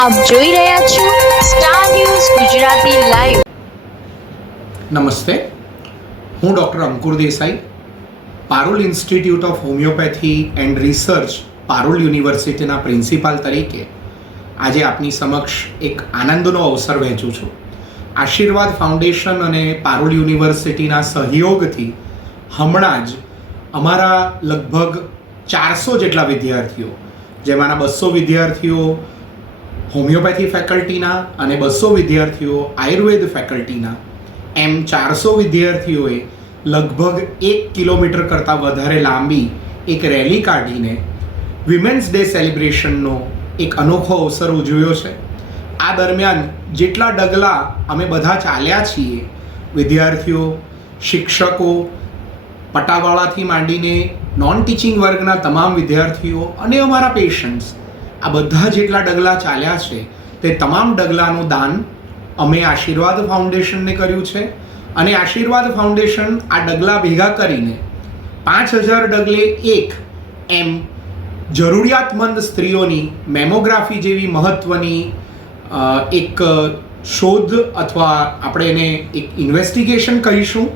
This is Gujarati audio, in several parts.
આપ જોઈ રહ્યા છો સ્ટાર ન્યૂઝ ગુજરાતી લાઈવ નમસ્તે. હું doctor Ankur Desai, Parul institute of homeopathy and research Parul યુનિવર્સિટીના પ્રિન્સિપાલ તરીકે આજે આપની સમક્ષ એક આનંદનો અવસર વહેંચું છું. આશીર્વાદ ફાઉન્ડેશન અને પારુલ યુનિવર્સિટીના સહયોગથી હમણાં જ અમારા લગભગ ચારસો જેટલા વિદ્યાર્થીઓ, જેમાંના બસો વિદ્યાર્થીઓ હોમિયોપેથી ફેકલ્ટીના અને બસો વિદ્યાર્થીઓ આયુર્વેદ ફેકલ્ટીના. એમ ચારસો વિદ્યાર્થીઓએ લગભગ એક કિલોમીટર કરતાં વધારે લાંબી એક રેલી કાઢીને વિમેન્સ ડે સેલિબ્રેશનનો એક અનોખો અવસર ઉજવ્યો છે. આ દરમિયાન જેટલા ડગલા અમે બધા ચાલ્યા છીએ, વિદ્યાર્થીઓ, શિક્ષકો, પટાવાળાથી માંડીને નોન ટીચિંગ વર્ગના તમામ વિદ્યાર્થીઓ અને અમારા પેશન્ટ્સ આ બધા જેટલા ડગલા ચાલ્યા છે, તે તમામ ડગલાનું દાન અમે આશીર્વાદ ફાઉન્ડેશનને કર્યું છે. અને આશીર્વાદ ફાઉન્ડેશન આ ડગલા ભેગા કરીને પાંચ હજાર ડગલે એક એમ જરૂરિયાતમંદ સ્ત્રીઓની મેમોગ્રાફી જેવી મહત્ત્વની એક શોધ અથવા આપણે એને એક ઇન્વેસ્ટિગેશન કહીશું,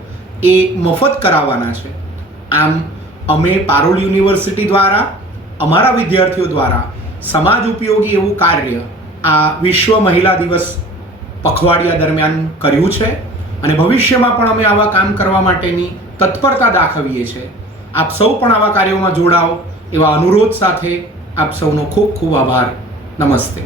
એ મફત કરાવવાના છે. આમ અમે પારોલ યુનિવર્સિટી દ્વારા, અમારા વિદ્યાર્થીઓ દ્વારા સમાજ ઉપયોગી એવું કાર્ય આ વિશ્વ મહિલા દિવસ પખવાડિયા દરમિયાન કર્યું છે અને ભવિષ્યમાં પણ અમે આવા કામ કરવા માટેની તત્પરતા દાખવીએ છીએ. આપ સૌ પણ આવા કાર્યોમાં જોડાઓ એવા અનુરોધ સાથે આપ સૌનો ખૂબ ખૂબ આભાર. નમસ્તે.